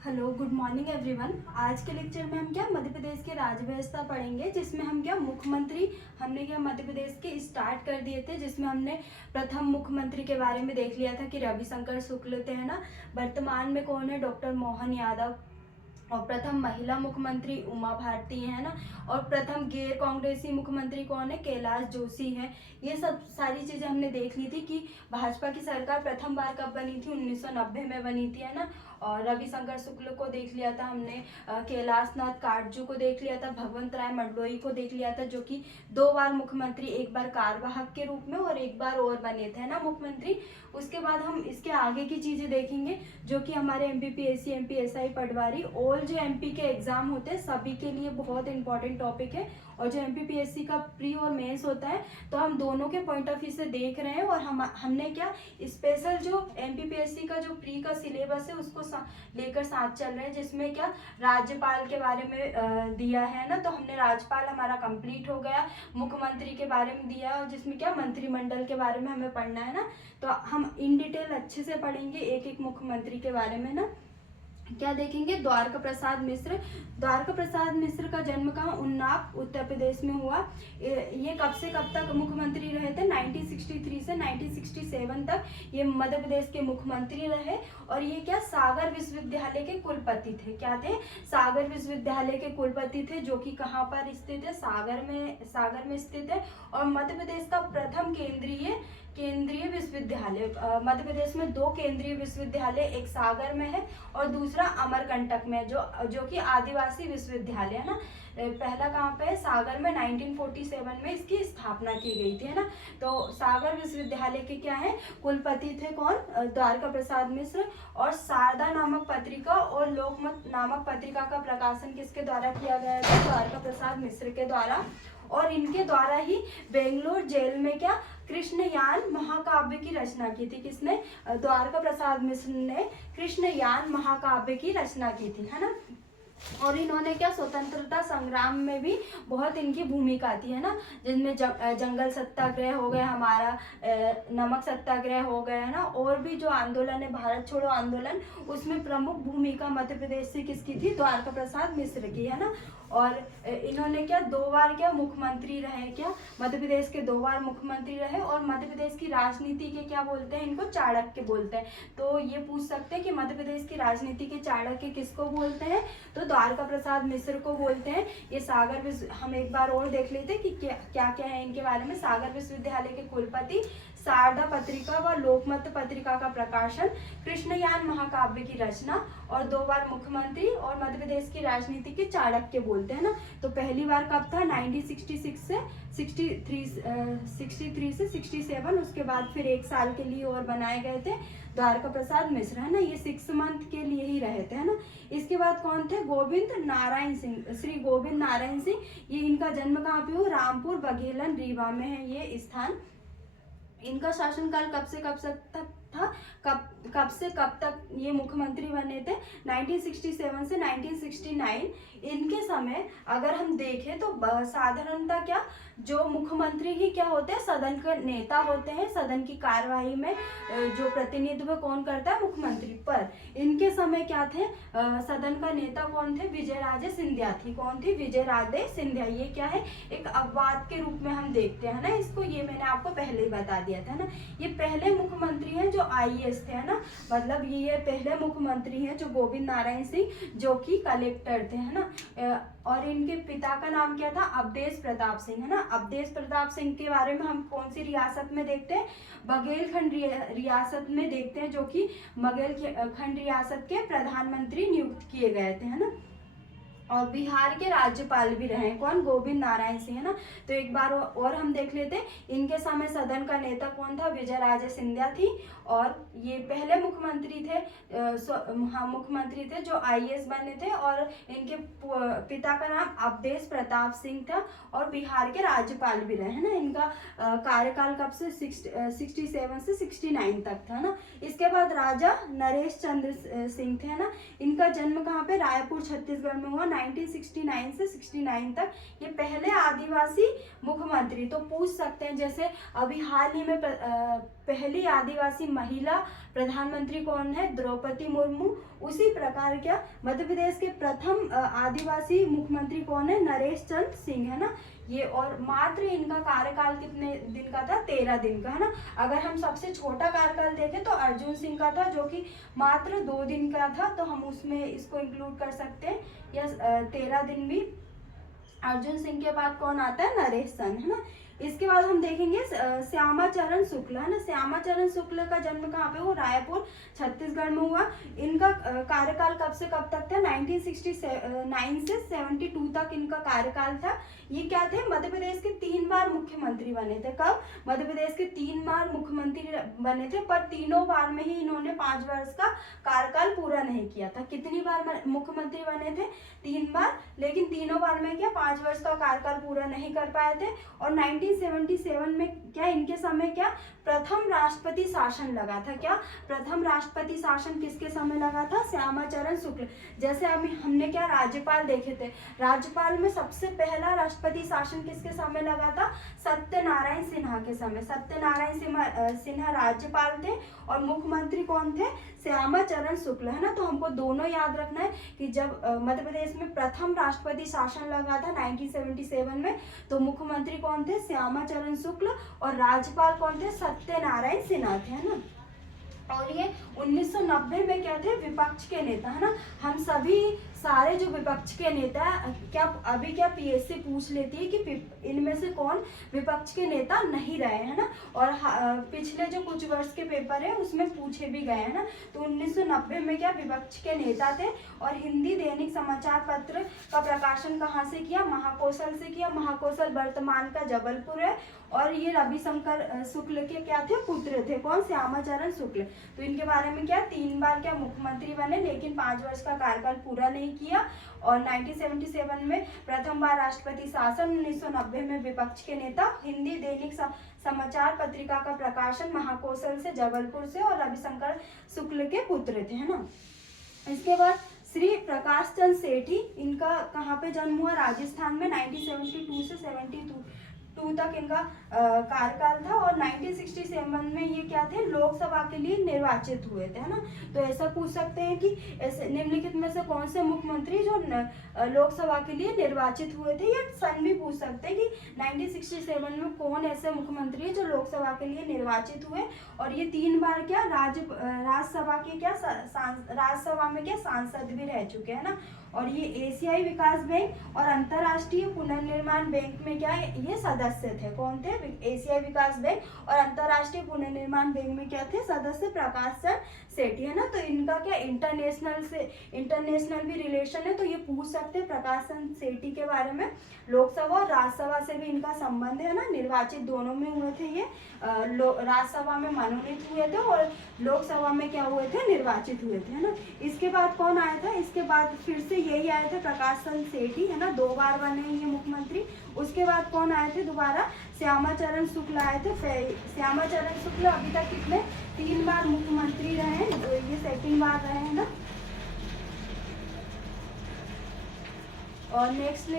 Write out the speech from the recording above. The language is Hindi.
Hello, good morning everyone. आज के लेक्चर में हम क्या मध्य प्रदेश की राज्य व्यवस्था पढ़ेंगे, जिसमें हम क्या मुख्यमंत्री हमने क्या मध्य प्रदेश के स्टार्ट कर दिए थे, जिसमें हमने प्रथम मुख्यमंत्री के बारे में देख लिया था कि रविशंकर शुक्ल थे, है ना। वर्तमान में कौन है? डॉक्टर मोहन यादव। और प्रथम महिला मुख्यमंत्री उमा भारती है ना। और प्रथम गैर कांग्रेसी मुख्यमंत्री कौन है? कैलाश जोशी है। ये सब सारी चीजें हमने देख ली थी कि भाजपा की सरकार प्रथम बार कब बनी थी? 1990 में बनी थी, है ना। और रविशंकर शुक्ल को देख लिया था हमने, कैलाश नाथ काटजू को देख लिया था, भगवंत राय मंडलोई को देख लिया था, जो कि 2 बार मुख्यमंत्री, एक बार कार्यवाहक के रूप में और एक बार और बने थे ना मुख्यमंत्री। उसके बाद हम इसके आगे की चीजें देखेंगे, जो कि हमारे एमपीपीएससी, एमपीएसआई, पटवारी और जो एमपी के एग्जाम होते हैं सभी के लिए बहुत इंपॉर्टेंट टॉपिक है। और जो एमपीपीएससी का प्री और मेंस होता है, तो हम दोनों के पॉइंट ऑफ व्यू से देख रहे हैं। और हमने क्या स्पेशल जो एमपीपीएससी का जो प्री का सिलेबस है उसको लेकर साथ चल रहे हैं, जिसमें क्या राज्यपाल के बारे में दिया है ना। तो हमने राज्यपाल हमारा कंप्लीट हो गया, मुख्यमंत्री के बारे में दिया, और जिसमें क्या मंत्रिमंडल के बारे में हमें पढ़ना है ना। तो हम इन डिटेल अच्छे से पढ़ेंगे एक एक मुख्यमंत्री के बारे में ना। क्या देखेंगे? द्वारका प्रसाद मिश्र। द्वारका प्रसाद मिश्र का जन्म कहाँ? उन्नाव, उत्तर प्रदेश में हुआ। ये कब से कब तक मुख्यमंत्री रहे थे? 1963 से 1967 तक ये मध्य प्रदेश के मुख्यमंत्री रहे। और ये क्या सागर विश्वविद्यालय के कुलपति थे। क्या थे? सागर विश्वविद्यालय के कुलपति थे, जो कि कहाँ पर स्थित है? सागर में स्थित है। और मध्य प्रदेश का प्रथम केंद्रीय विश्वविद्यालय, मध्य प्रदेश में 2 केंद्रीय विश्वविद्यालय, एक सागर में है और दूसरा अमरकंटक में, जो कि आदिवासी विश्वविद्यालय है ना। पहला कहाँ पे है? सागर में 1947 में इसकी स्थापना की गई थी, है ना। तो सागर विश्वविद्यालय के क्या है? कुलपति थे कौन? द्वारका प्रसाद मिश्र। और शारदा नामक पत्रिका और लोकमत नामक पत्रिका का प्रकाशन किसके द्वारा किया गया था? द्वारका प्रसाद मिश्र के द्वारा। और इनके द्वारा ही बेंगलोर जेल में क्या कृष्णयान महाकाव्य की रचना की थी। किसने? द्वारका प्रसाद मिश्र ने कृष्णयान महाकाव्य की रचना की थी, है ना। और इन्होंने क्या स्वतंत्रता संग्राम में भी बहुत इनकी भूमिका थी, है ना। जिनमें जंगल सत्याग्रह हो गया, हमारा नमक सत्याग्रह हो गया, है ना। और भी जो आंदोलन है, भारत छोड़ो आंदोलन, उसमें प्रमुख भूमिका मध्य प्रदेश से किसकी थी? द्वारका प्रसाद मिश्र की, है ना। और इन्होंने क्या 2 बार क्या मुख्यमंत्री रहे? क्या मध्य प्रदेश के 2 बार मुख्यमंत्री रहे। और मध्य प्रदेश की राजनीति के क्या बोलते हैं? इनको चाणक्य बोलते हैं। तो ये पूछ सकते हैं कि मध्य प्रदेश की राजनीति के चाणक्य किसको बोलते हैं? तो द्वारका प्रसाद मिश्र को बोलते हैं। ये हम एक बार और देख लेते हैं कि क्या क्या है इनके बारे में। सागर विश्वविद्यालय के कुलपति, शारदा पत्रिका व लोकमत पत्रिका का प्रकाशन, कृष्णयान महाकाव्य की रचना, और 2 बार मुख्यमंत्री, और मध्य प्रदेश की राजनीति के चाणक्य बोलते हैं ना। तो पहली बार कब था? 1966 से 63 से 67। उसके बाद फिर 1 साल के लिए और बनाए गए थे द्वारका प्रसाद मिश्र, है ना। ये 6 मंथ के लिए ही रहे थे, है ना। इसके बाद कौन थे? गोविंद नारायण सिंह, श्री गोविंद नारायण सिंह। ये इनका जन्म कहाँ पे हुआ? रामपुर बघेलन रीवा में है ये स्थान। इनका शासनकाल कब से कब तक था? कब से कब तक ये मुख्यमंत्री बने थे? 1967 से 1969। इनके समय अगर हम देखें तो साधारणतः क्या जो मुख्यमंत्री ही क्या होते हैं? सदन के नेता होते हैं। सदन की कार्यवाही में जो प्रतिनिधित्व कौन करता है? मुख्यमंत्री। पर इनके समय क्या थे? सदन का नेता कौन थे? विजयराजे सिंधिया थी। कौन थी? विजयराजे सिंधिया। ये क्या है? एक अपवाद के रूप में हम देखते हैं ना इसको। ये मैंने आपको पहले ही बता दिया था ना। ये पहले मुख्यमंत्री हैं जो आईएएस थे, है ना। मतलब ये पहले मुख्यमंत्री हैं जो गोविंद नारायण सिंह, जो कि कलेक्टर थे, है ना। और इनके पिता का नाम क्या था? अवधेश प्रताप सिंह, है ना। अवधेश प्रताप सिंह के बारे में हम कौन सी रियासत में देखते हैं? बघेलखंड रियासत में देखते हैं, जो कि बघेलखंड रियासत के प्रधानमंत्री नियुक्त किए गए थे, है ना। और बिहार के राज्यपाल भी रहे कौन? गोविंद नारायण सिंह, है ना। तो एक बार और हम देख लेते हैं। इनके समय सदन का नेता कौन था? विजयराजे सिंधिया थी। और ये पहले मुख्यमंत्री थे, मुख्यमंत्री थे जो आईएएस बने थे। और इनके पिता का नाम अवधेश प्रताप सिंह था। और बिहार के राज्यपाल भी रहे, है ना। इनका कार्यकाल कब से? 67 से 69 तक था ना। इसके बाद राजा नरेश चंद्र सिंह थे, है ना। इनका जन्म कहाँ पे? रायपुर छत्तीसगढ़ में हुआ 1969 से 69 तक। ये पहले आदिवासी मुख्यमंत्री। तो पूछ सकते हैं, जैसे अभी हाल ही में पहली आदिवासी महिला प्रधानमंत्री कौन है? द्रौपदी मुर्मू। उसी प्रकार क्या मध्य प्रदेश के प्रथम आदिवासी मुख्यमंत्री कौन है? नरेश चंद्र सिंह, है ना ये। और मात्र इनका कार्यकाल कितने दिन का था? 13 दिन का, है ना। अगर हम सबसे छोटा कार्यकाल देखें तो अर्जुन सिंह का था, जो कि मात्र 2 दिन का था, तो हम उसमें इसको इंक्लूड कर सकते हैं, या 13 दिन भी। अर्जुन सिंह के बाद कौन आता है? नरेश चंद्र, है ना। इसके बाद हम देखेंगे श्यामाचरण शुक्ल, है ना। श्यामाचरण शुक्ल का जन्म कहाँ पे हुआ? रायपुर, छत्तीसगढ़ में हुआ। इनका कार्यकाल कब से कब तक था? 1969 से 72 तक इनका कार्यकाल था। ये क्या थे? मध्य प्रदेश के 3 बार मुख्यमंत्री बने थे। कब? मध्य प्रदेश के 3 बार मुख्यमंत्री बने थे, पर तीनों बार में ही इन्होंने 5 वर्ष का कार्यकाल पूरा नहीं किया था। कितनी बार मुख्यमंत्री बने थे? 3 बार, लेकिन तीनों बार में क्या 5 वर्ष का कार्यकाल पूरा नहीं कर पाए थे। और 1977 में क्या इनके समय क्या प्रथम राष्ट्रपति शासन लगा था? क्या प्रथम राष्ट्रपति शासन किसके समय लगा था? श्यामाचरण शुक्ल। जैसे अभी हमने क्या राज्यपाल देखे थे, राज्यपाल में सबसे पहला राष्ट्रपति शासन किसके समय लगा था? सत्यनारायण सिन्हा के समय। सत्यनारायण सिन्हा राज्यपाल थे और मुख्यमंत्री कौन थे? श्यामाचरण शुक्ल, है ना। तो हमको दोनों याद रखना है कि जब मध्य प्रदेश में प्रथम राष्ट्रपति शासन लगा था 1977 में, तो मुख्यमंत्री कौन थे? श्यामाचरण शुक्ल, और राज्यपाल कौन थे? सत्यनारायण सिन्हा थे, है ना। और ये 1990 में क्या थे? विपक्ष के नेता, है ना। हम सभी सारे जो विपक्ष के नेता क्या अभी क्या पीएससी पूछ लेती है कि इनमें से कौन विपक्ष के नेता नहीं रहे, है ना। और पिछले जो कुछ वर्ष के पेपर है उसमें पूछे भी गए, है ना। तो 1990 में क्या विपक्ष के नेता थे। और हिंदी दैनिक समाचार पत्र का प्रकाशन कहाँ से किया? महाकौशल से किया। महाकौशल वर्तमान का जबलपुर है। और ये रविशंकर शुक्ल के क्या थे? पुत्र थे। कौन? श्यामाचरण शुक्ल। तो इनके बारे में क्या 3 बार क्या मुख्यमंत्री बने, लेकिन 5 वर्ष का कार्यकाल पूरा नहीं किया। और 1977 में प्रथम बार राष्ट्रपति शासन, 1990 में विपक्ष के नेता, हिंदी दैनिक समाचार पत्रिका का प्रकाशन महाकौशल से, जबलपुर से, और रविशंकर शुक्ल के पुत्र थे, है ना। इसके बाद श्री प्रकाश चंद्र सेठी, इनका कहाँ पे जन्म हुआ? राजस्थान में। 1972 से 72 तक इनका कार्यकाल था। और 1967 में ये क्या थे? लोकसभा के लिए निर्वाचित हुए थे, है ना। तो ऐसा पूछ सकते हैं कि ऐसे निम्नलिखित में से कौन से मुख्यमंत्री जो लोकसभा के लिए निर्वाचित हुए थे, या सन भी पूछ सकते हैं कि 1967 में कौन ऐसे मुख्यमंत्री है जो लोकसभा के लिए निर्वाचित हुए। और ये 3 बार क्या राज्यसभा के क्या राज्यसभा में क्या सांसद भी रह चुके हैं ना। और ये एशियाई विकास बैंक और अंतर्राष्ट्रीय पुनर्निर्माण बैंक में क्या ये सदस्य थे। कौन थे? एशियाई विकास बैंक और अंतर्राष्ट्रीय पुनर्निर्माण बैंक में क्या थे? सदस्य प्रकाश चंद्र सेठी, है ना। तो इनका क्या इंटरनेशनल भी रिलेशन है, तो ये पूछ सकते हैं प्रकाश चंद्र सेठी के बारे में। लोकसभा और राज्यसभा से भी इनका संबंध है ना, निर्वाचित दोनों में हुए थे ये। राज्यसभा में मनोनीत हुए थे और लोकसभा में क्या हुए थे? निर्वाचित हुए थे, है ना। इसके बाद कौन आया था? इसके बाद फिर से यही आए थे प्रकाश चंद्र सेठी, है ना। 2 बार बने ये मुख्यमंत्री। उसके बाद कौन आए थे दोबारा? श्यामाचरण शुक्ल आए थे। श्यामाचरण शुक्ल अभी तक कितने 3 बार मुख्यमंत्री रहे हैं, ये 2nd बार रहे हैं ना। और नेक्स्ट